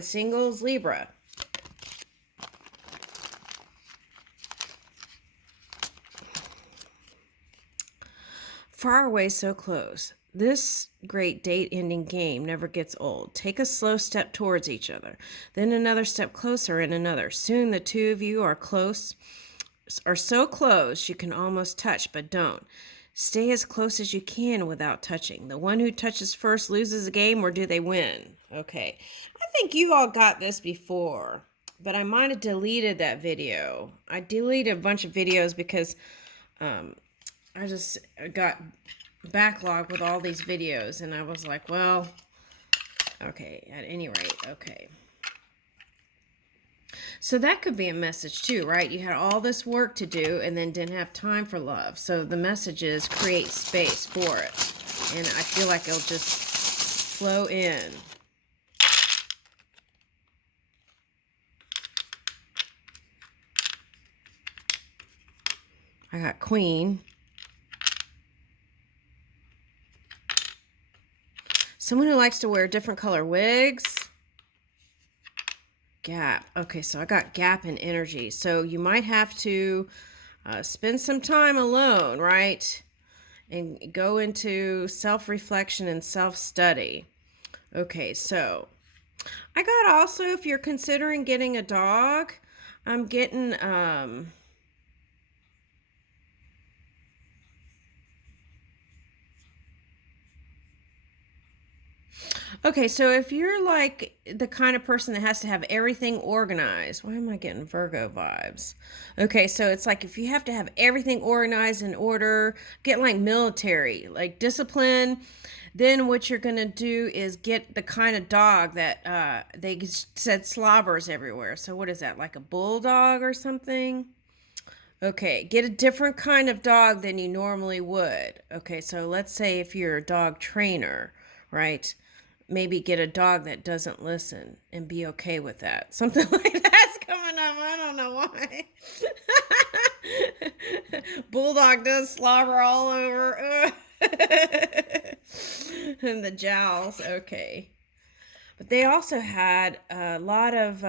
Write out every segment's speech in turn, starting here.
Singles, Libra. Far away, so close. This great date-ending game never gets old. Take a slow step towards each other, then another step closer and another. Soon the two of you are so close you can almost touch, but don't. Stay as close as you can without touching. The one who touches first loses the game, or do they win? Okay. I think you all got this before, but I might have deleted that video. I deleted a bunch of videos because I just got backlogged with all these videos, and I was like, well, okay, at any rate, okay. So that could be a message too, right? You had all this work to do and then didn't have time for love. So the message is create space for it. And I feel like it'll just flow in. I got Queen. Someone who likes to wear different color wigs. Gap. Okay, so I got gap in energy. So you might have to spend some time alone, right? And go into self-reflection and self-study. Okay, so I got also, if you're considering getting a dog, I'm getting okay, so if you're like the kind of person that has to have everything organized, why am I getting Virgo vibes? Okay, so it's like if you have to have everything organized in order, get like military, like discipline, then what you're going to do is get the kind of dog that they said slobbers everywhere. So what is that, like a bulldog or something? Okay, get a different kind of dog than you normally would. Okay, so let's say if you're a dog trainer, right? Maybe get a dog that doesn't listen and be okay with that. Something like that's coming up. I don't know why. Bulldog does slobber all over. And the jowls. Okay. But they also had a lot of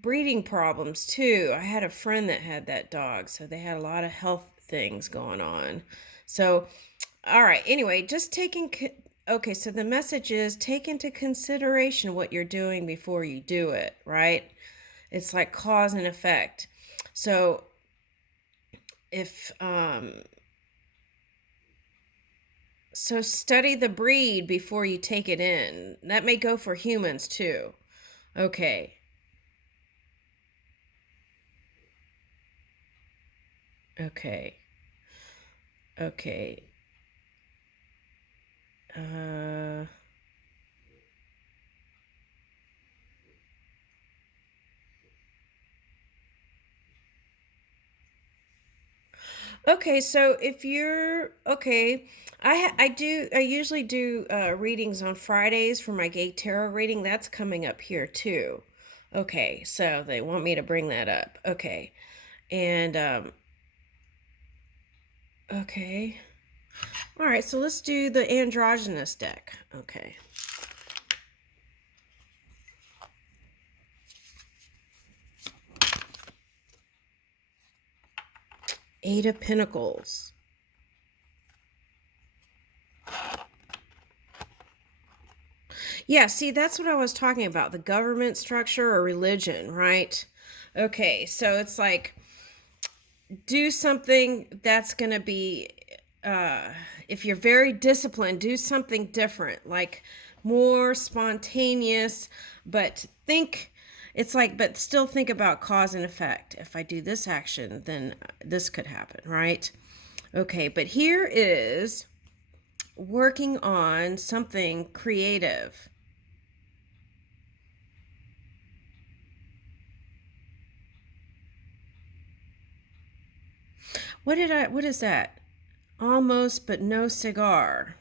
breeding problems too. I had a friend that had that dog, so they had a lot of health things going on. So, all right. Anyway, just taking. Okay, so the message is take into consideration what you're doing before you do it, right? It's like cause and effect. So if so study the breed before you take it in. That may go for humans too. Okay. Okay. Okay. Okay, so if you're okay, I usually do readings on Fridays for my gay tarot reading. That's coming up here too. Okay, so they want me to bring that up. Okay. And okay. All right, so let's do the androgynous deck. Okay. Eight of Pentacles. Yeah, see, that's what I was talking about, the government structure or religion, right? Okay, so it's like do something that's going to be, if you're very disciplined, do something different, like more spontaneous, but think, it's like, but still think about cause and effect. If I do this action, then this could happen, right? Okay, but here is working on something creative. What is that? Almost but no cigar.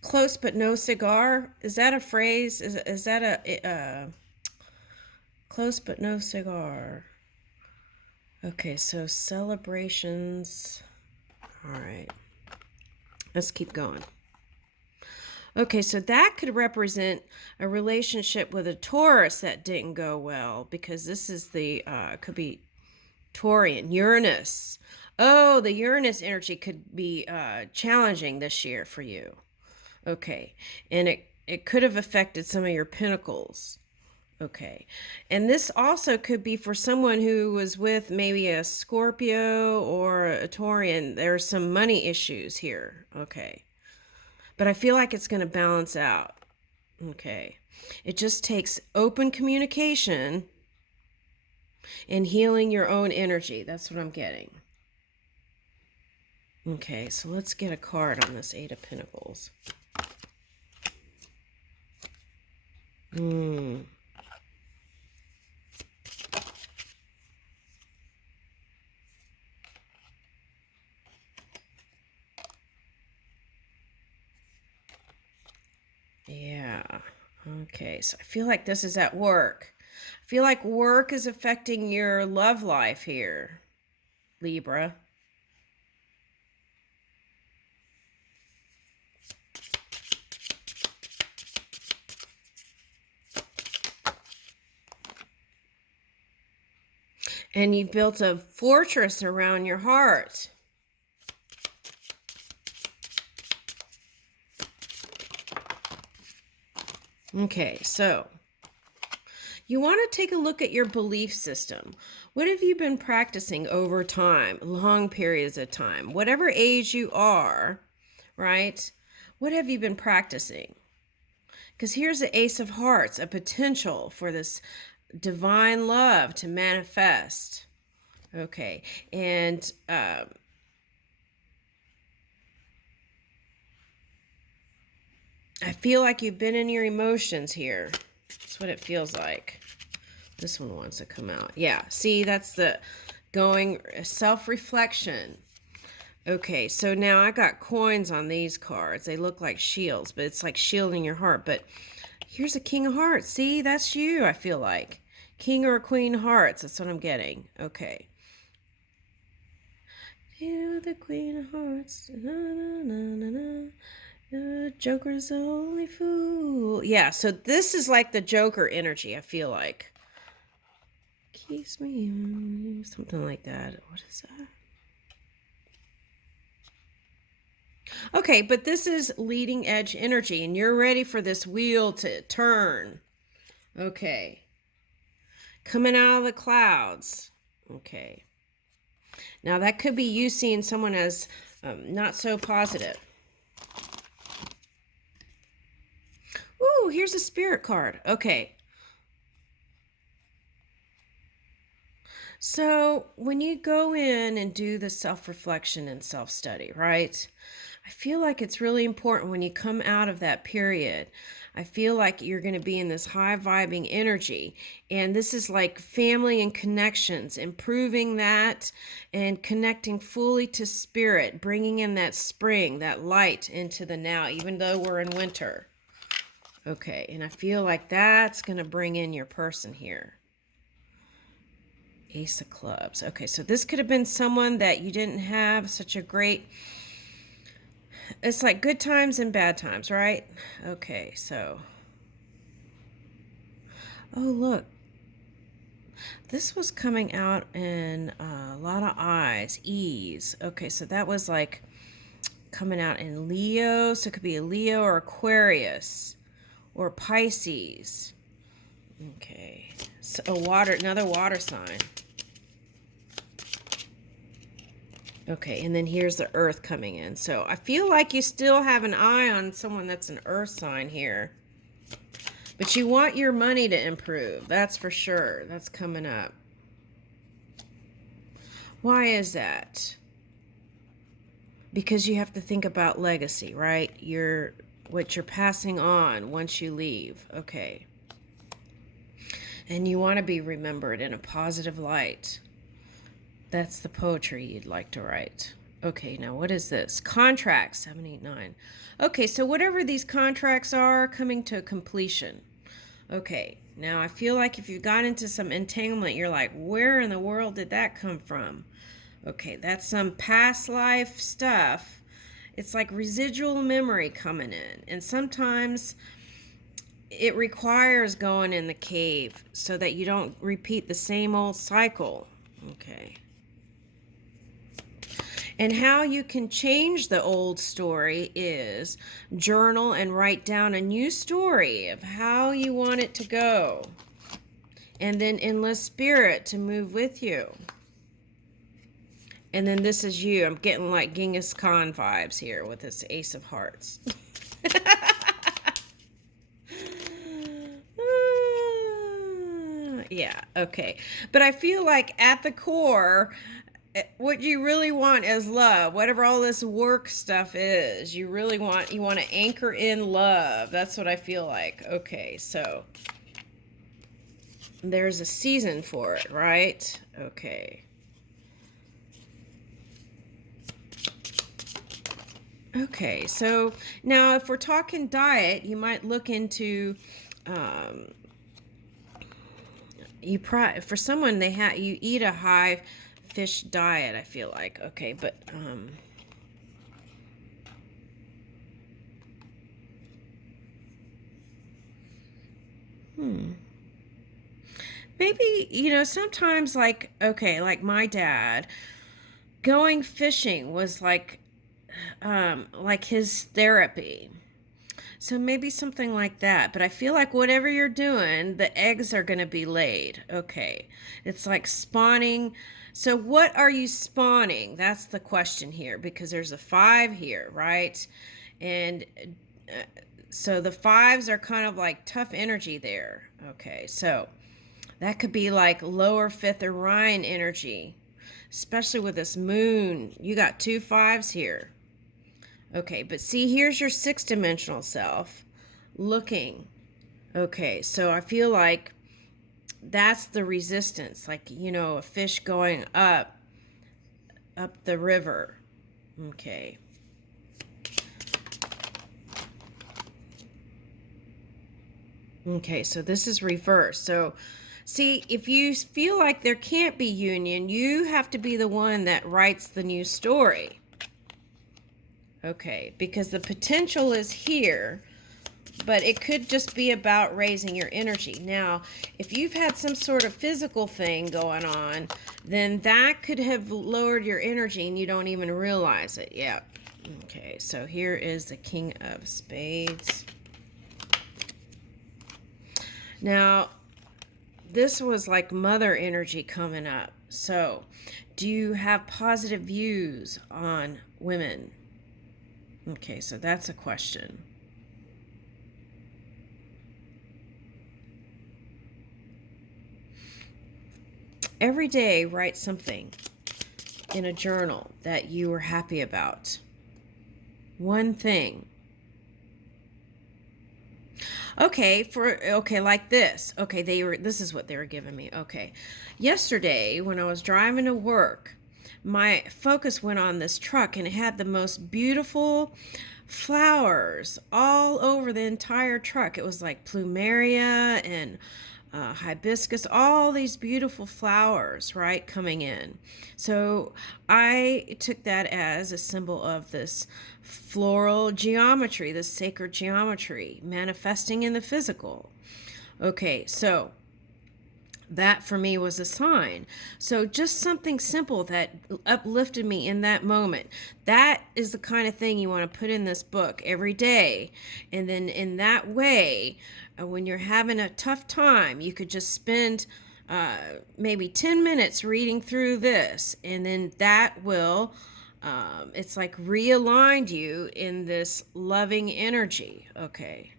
Close but no cigar? Is that a phrase? Is that a close but no cigar? Okay, so celebrations. All right. Let's keep going. Okay, so that could represent a relationship with a Taurus that didn't go well, because this is the could be Taurian, Uranus. Oh, the Uranus energy could be challenging this year for you. Okay, and it could have affected some of your pentacles. Okay, and this also could be for someone who was with maybe a Scorpio or a Taurian. There's some money issues here. Okay, but I feel like it's going to balance out. Okay, it just takes open communication and healing your own energy. That's what I'm getting. Okay, so let's get a card on this Eight of Pentacles. Yeah. Okay, so I feel like this is at work. I feel like work is affecting your love life here, Libra. And you've built a fortress around your heart. Okay, so you want to take a look at your belief system. What have you been practicing over time, long periods of time? Whatever age you are, right? What have you been practicing? Because here's the Ace of Hearts, a potential for this divine love to manifest. Okay, and I feel like you've been in your emotions here. That's what it feels like. This one wants to come out. Yeah, see, that's the going self-reflection. Okay, so now I got coins on these cards. They look like shields, but it's like shielding your heart. But here's a King of Hearts. See, that's you, I feel like. King or Queen of Hearts. That's what I'm getting. Okay. You're the Queen of Hearts. Na, na, na, na, na. The Joker's the only fool. Yeah, so this is like the Joker energy, I feel like. Kiss me, something like that. What is that? Okay, but this is leading edge energy, and you're ready for this wheel to turn. Okay. Coming out of the clouds. Okay. Now, that could be you seeing someone as not so positive. Ooh, here's a spirit card. Okay. So when you go in and do the self-reflection and self-study, right? I feel like it's really important when you come out of that period. I feel like you're going to be in this high vibing energy. And this is like family and connections, improving that and connecting fully to spirit, bringing in that spring, that light into the now, even though we're in winter. Okay, and I feel like that's going to bring in your person here. Ace of Clubs. Okay, so this could have been someone that you didn't have such a great... It's like good times and bad times, right? Okay, so... Oh, look. This was coming out in a lot of eyes. Ease. Okay, so that was like coming out in Leo. So it could be a Leo or Aquarius or Pisces. Okay. So another water sign. Okay, and then here's the earth coming in. So I feel like you still have an eye on someone that's an earth sign here. But you want your money to improve. That's for sure. That's coming up. Why is that? Because you have to think about legacy, right? What you're passing on once you leave. Okay. And you want to be remembered in a positive light. That's the poetry you'd like to write. Okay, now what is this? Contracts, 7, 8, 9. Okay, so whatever these contracts are coming to completion. Okay, now I feel like if you got into some entanglement, you're like, where in the world did that come from? Okay, that's some past life stuff. It's like residual memory coming in. And sometimes it requires going in the cave so that you don't repeat the same old cycle. Okay. And how you can change the old story is journal and write down a new story of how you want it to go. And then enlist spirit to move with you. And then this is you. I'm getting like Genghis Khan vibes here with this Ace of Hearts. Yeah, okay. But I feel like at the core, what you really want is love. Whatever all this work stuff is, you want to anchor in love. That's what I feel like. Okay, so there's a season for it, right? Okay. Okay, so now if we're talking diet, you might look into for someone you eat a high fish diet, I feel like. Okay, but maybe, sometimes like my dad going fishing was like his therapy. So maybe something like that. But I feel like whatever you're doing, the eggs are going to be laid. Okay. It's like spawning. So what are you spawning? That's the question here, because there's a 5 here, right? And so the 5s are kind of like tough energy there. Okay. So that could be like lower 5th Orion energy, especially with this moon. You got 2 5s here. Okay, but see, here's your 6-dimensional self looking. Okay, so I feel like that's the resistance, like, a fish going up the river. Okay. Okay, so this is reversed. So see, if you feel like there can't be union, you have to be the one that writes the new story. Okay, because the potential is here, but it could just be about raising your energy. Now, if you've had some sort of physical thing going on, then that could have lowered your energy and you don't even realize it. Yeah. Okay, so here is the King of Spades. Now, this was like mother energy coming up. So, do you have positive views on women? Okay, so that's a question. Every day, write something in a journal that you were happy about. One thing. Okay, like this. Okay, this is what they were giving me. Okay. Yesterday, when I was driving to work, my focus went on this truck and it had the most beautiful flowers all over the entire truck. It was like plumeria and hibiscus, all these beautiful flowers, right, coming in. So I took that as a symbol of this floral geometry, this sacred geometry, manifesting in the physical. Okay, so that for me was a sign. So just something simple that uplifted me in that moment. That is the kind of thing you want to put in this book every day. And then in that way, when you're having a tough time, you could just spend maybe 10 minutes reading through this. And then that will, it's like realigned you in this loving energy. Okay.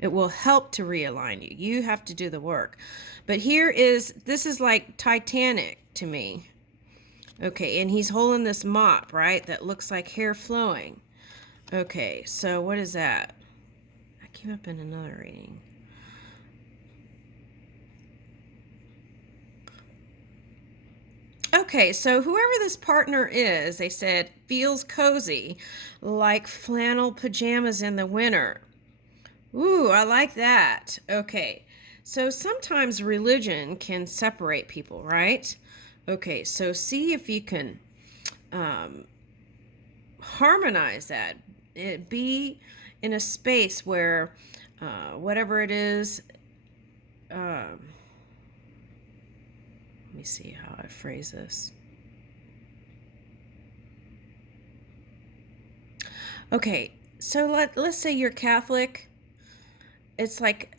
It will help to realign you. You have to do the work. But this is like Titanic to me. Okay, and he's holding this mop, right? That looks like hair flowing. Okay, so what is that? I came up in another reading. Okay, so whoever this partner is, they said, feels cozy, like flannel pajamas in the winter. Ooh, I like that. Okay, so sometimes religion can separate people, right? Okay, so see if you can harmonize that. Be in a space where whatever it is, let me see how I phrase this. Okay, so let's say you're Catholic. It's like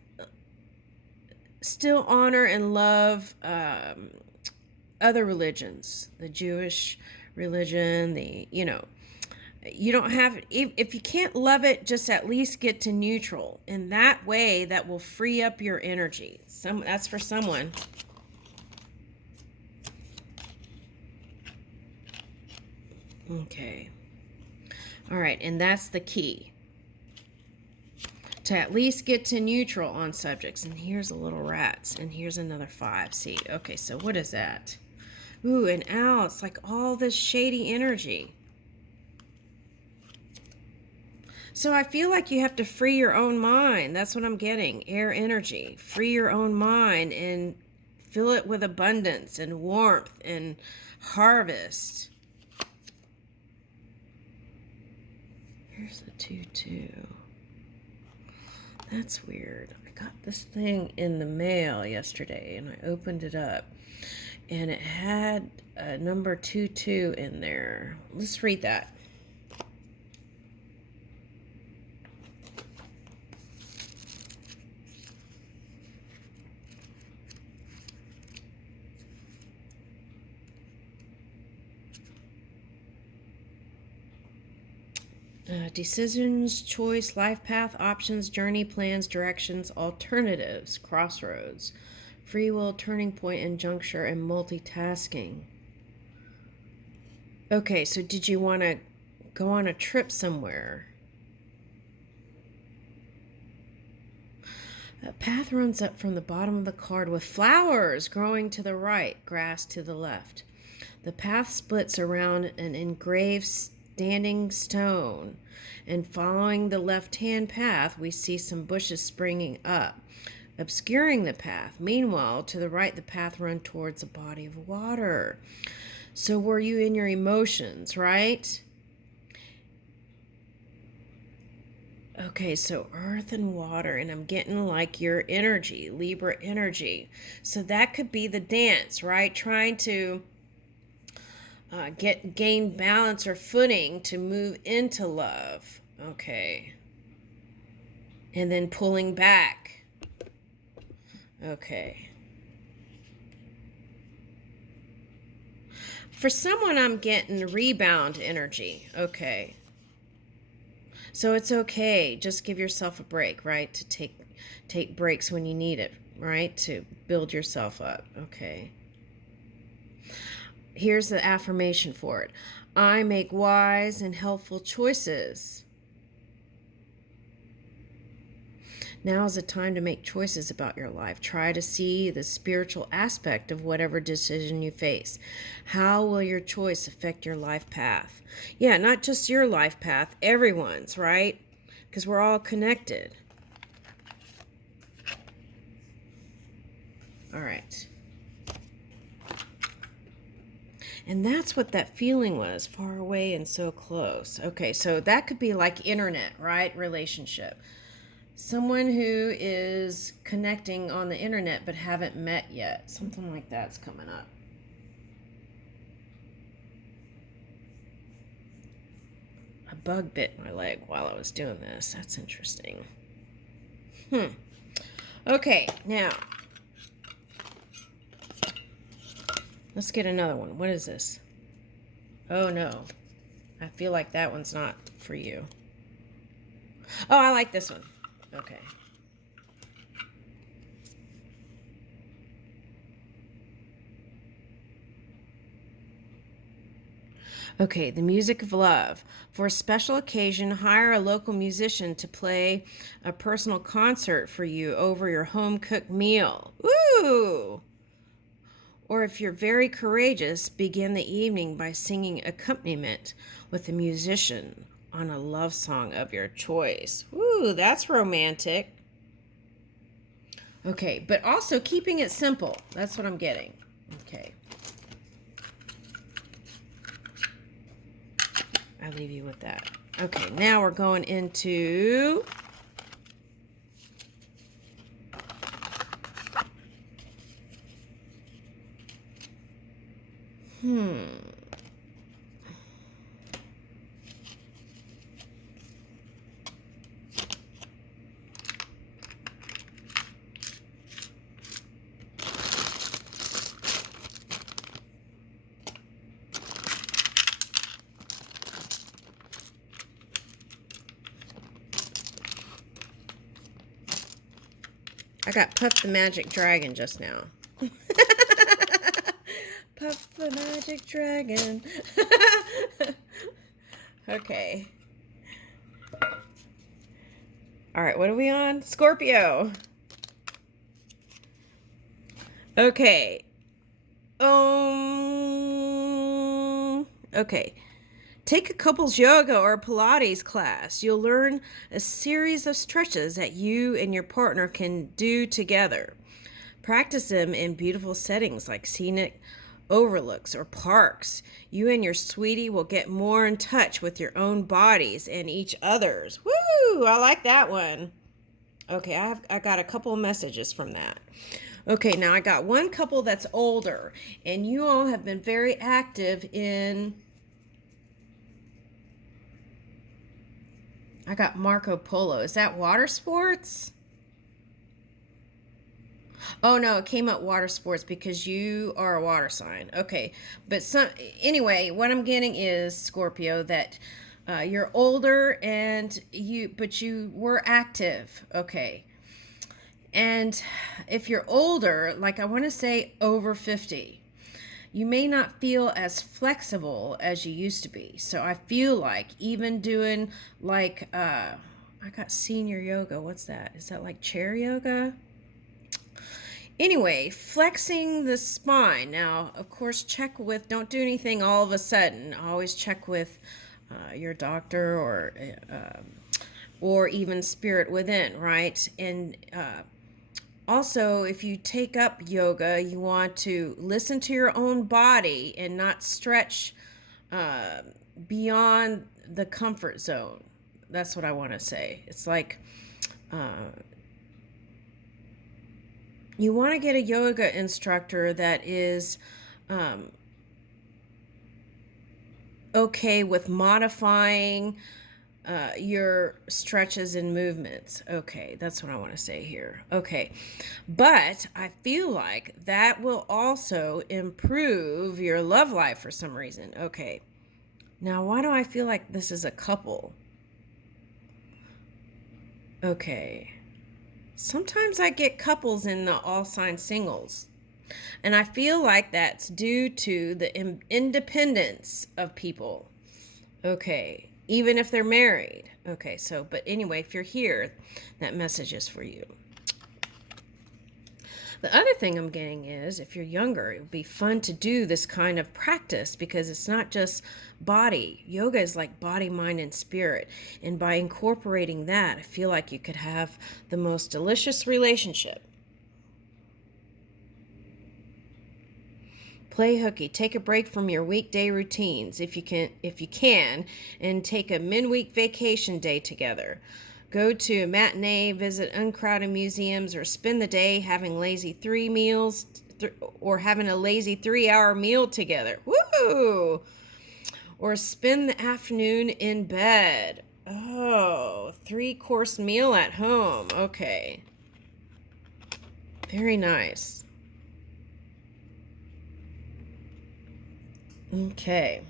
still honor and love other religions, the Jewish religion, you don't have, if you can't love it, just at least get to neutral. In that way, that will free up your energy. That's for someone. Okay. All right, and that's the key. To at least get to neutral on subjects. And here's a little rats. And here's another 5. See, okay, so what is that? Ooh, an owl. It's like all this shady energy. So I feel like you have to free your own mind. That's what I'm getting. Air energy. Free your own mind and fill it with abundance and warmth and harvest. Here's the 2-2. That's weird. I got this thing in the mail yesterday and I opened it up and it had a number 2-2 in there. Let's read that. Decisions, choice, life path, options, journey, plans, directions, alternatives, crossroads, free will, turning point and juncture, and multitasking. Okay, so did you want to go on a trip somewhere? A path runs up from the bottom of the card with flowers growing to the right, grass to the left. The path splits around an engraved standing stone, and following the left-hand path, we see some bushes springing up, obscuring the path. Meanwhile, to the right, the path runs towards a body of water. So were you in your emotions, right? Okay, so earth and water, and I'm getting like your energy, Libra energy. So that could be the dance, right? Trying to gain balance or footing to move into love. Okay. And then pulling back. Okay. For someone, I'm getting rebound energy. Okay. So it's okay. Just give yourself a break, right? To take breaks when you need it, right? To build yourself up. Okay. Here's the affirmation for it. I make wise and helpful choices. Now is the time to make choices about your life. Try to see the spiritual aspect of whatever decision you face. How will your choice affect your life path? Yeah, not just your life path, everyone's, right? Because we're all connected. All right. And that's what that feeling was, far away and so close. Okay, so that could be like internet, right? Relationship. Someone who is connecting on the internet but haven't met yet. Something like that's coming up. A bug bit my leg while I was doing this. That's interesting. Okay, now let's get another one. What is this? Oh no. I feel like that one's not for you. Oh, I like this one. Okay. Okay, the music of love. For a special occasion, hire a local musician to play a personal concert for you over your home-cooked meal. Ooh! Or if you're very courageous, begin the evening by singing accompaniment with a musician on a love song of your choice. Ooh, that's romantic. Okay, but also keeping it simple. That's what I'm getting. Okay. I leave you with that. Okay, now we're going into I got Puff the Magic Dragon just now. Puff the Magic Dragon. Okay. All right, what are we on? Scorpio. Okay. Okay. Take a couples yoga or Pilates class. You'll learn a series of stretches that you and your partner can do together. Practice them in beautiful settings like scenic overlooks or parks. You and your sweetie will get more in touch with your own bodies and each other's. Woo! I like that one. Okay, I got a couple of messages from that. Okay, now I got one couple that's older, and you all have been very active in. I got Marco Polo. Is that water sports? Oh no, it came up water sports because you are a water sign. Okay, but anyway, what I'm getting is Scorpio that you're older but you were active. Okay, and if you're older, like I want to say over 50, you may not feel as flexible as you used to be. So I feel like even doing like I got senior yoga. What's that? Is that like chair yoga? Anyway, flexing the spine. Now, of course, don't do anything all of a sudden. Always check with your doctor or even spirit within, right? And also, if you take up yoga, you want to listen to your own body and not stretch beyond the comfort zone. That's what I want to say. It's like you want to get a yoga instructor that is okay with modifying your stretches and movements. Okay, that's what I want to say here. Okay, but I feel like that will also improve your love life for some reason. Okay, now why do I feel like this is a couple? Okay, sometimes I get couples in the all sign singles. And I feel like that's due to the independence of people. Okay, even if they're married. Okay, but anyway, if you're here, that message is for you. The other thing I'm getting is if you're younger, it would be fun to do this kind of practice because it's not just body. Yoga is like body, mind, and spirit. And by incorporating that, I feel like you could have the most delicious relationship. Play hooky. Take a break from your weekday routines if you can, and take a midweek vacation day together. Go to a matinee, visit uncrowded museums, or spend the day having lazy 3-hour meal together. Woo! Or spend the afternoon in bed. Oh, 3-course meal at home. Okay. Very nice. Okay.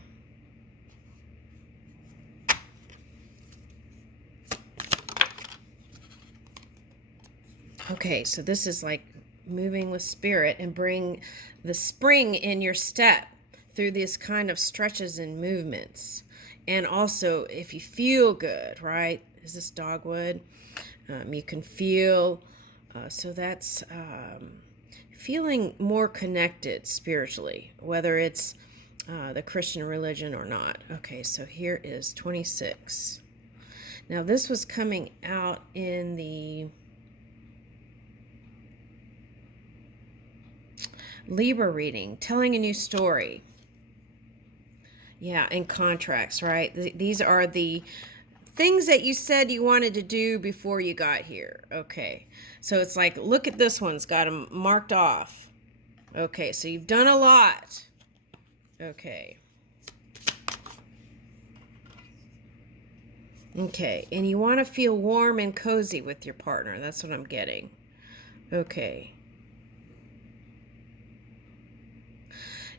Okay, so this is like moving with spirit and bring the spring in your step through these kind of stretches and movements. And also, if you feel good, right? Is this dogwood? You can feel, so that's feeling more connected spiritually, whether it's the Christian religion or not. Okay, so here is 26. Now this was coming out in the Libra reading, telling a new story. Yeah, and contracts, right? These are the things that you said you wanted to do before you got here. Okay. So it's like, look at this one's got them marked off. Okay, so you've done a lot. Okay. Okay, and you want to feel warm and cozy with your partner. That's what I'm getting. Okay.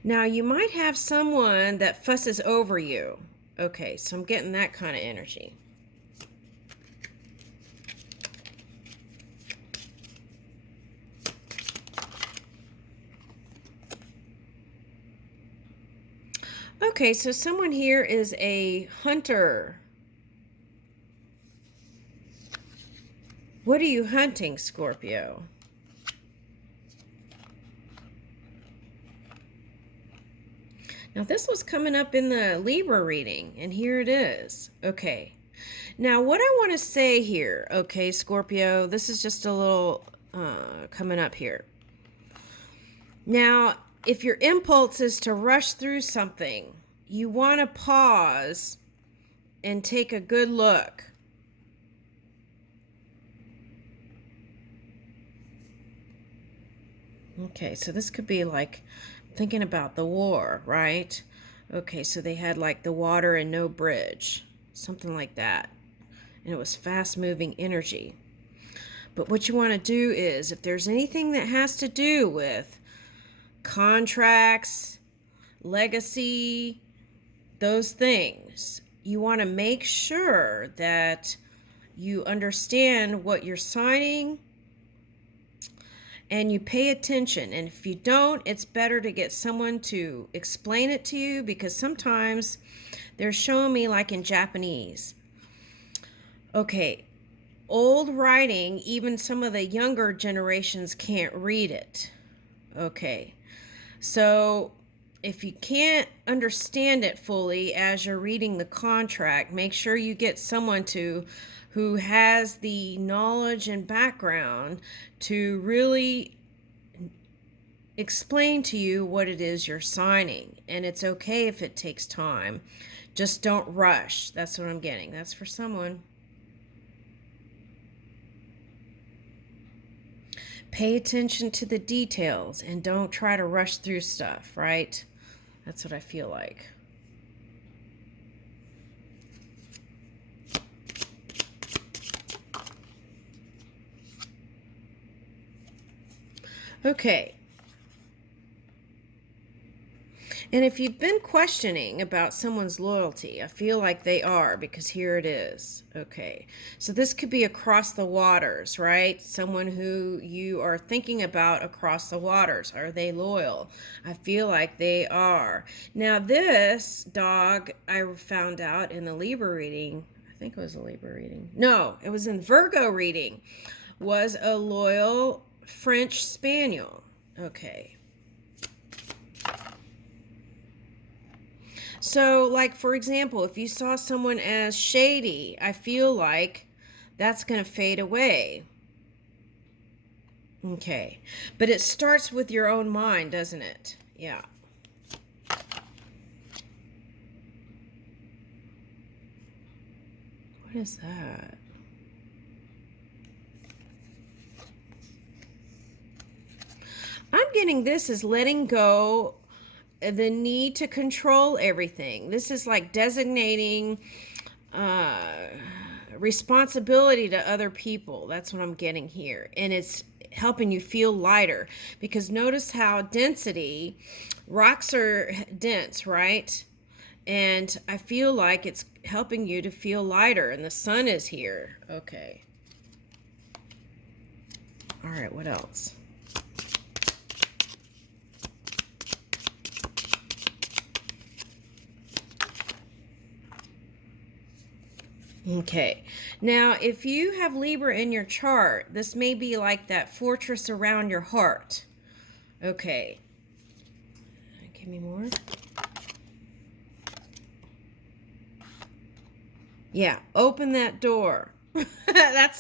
Now, you might have someone that fusses over you. Okay, so I'm getting that kind of energy. Okay, so someone here is a hunter. What are you hunting, Scorpio? Now, this was coming up in the Libra reading, and here it is. Okay. Now, what I want to say here, okay, Scorpio, this is just a little coming up here. Now, if your impulse is to rush through something, you want to pause and take a good look. Okay, so this could be like thinking about the war, right? Okay, so they had like the water and no bridge, something like that. And it was fast moving energy. But what you want to do is, if there's anything that has to do with contracts, legacy, those things, you want to make sure that you understand what you're signing and you pay attention. And if you don't, it's better to get someone to explain it to you, because sometimes they're showing me like in Japanese. Okay, old writing, even some of the younger generations can't read it. Okay, so if you can't understand it fully as you're reading the contract, make sure you get someone who has the knowledge and background to really explain to you what it is you're signing. And it's okay if it takes time. Just don't rush. That's what I'm getting. That's for someone. Pay attention to the details and don't try to rush through stuff, right? That's what I feel like. Okay. And if you've been questioning about someone's loyalty, I feel like they are, because here it is. Okay. So this could be across the waters, right? Someone who you are thinking about across the waters. Are they loyal? I feel like they are. Now, this dog I found out in the Libra reading, I think it was a Libra reading. No, it was in Virgo reading, was a loyal French Spaniel. Okay. So, like, for example, if you saw someone as shady, I feel like that's going to fade away. Okay. But it starts with your own mind, doesn't it? Yeah. What is that? I'm getting this as letting go the need to control everything. This is like designating responsibility to other people. That's what I'm getting here. And it's helping you feel lighter, because notice how density, rocks are dense, right? And I feel like it's helping you to feel lighter, and the sun is here. Okay. All right, what else? Okay, now if you have Libra in your chart, this may be like that fortress around your heart. Okay, give me more. Yeah, open that door. That's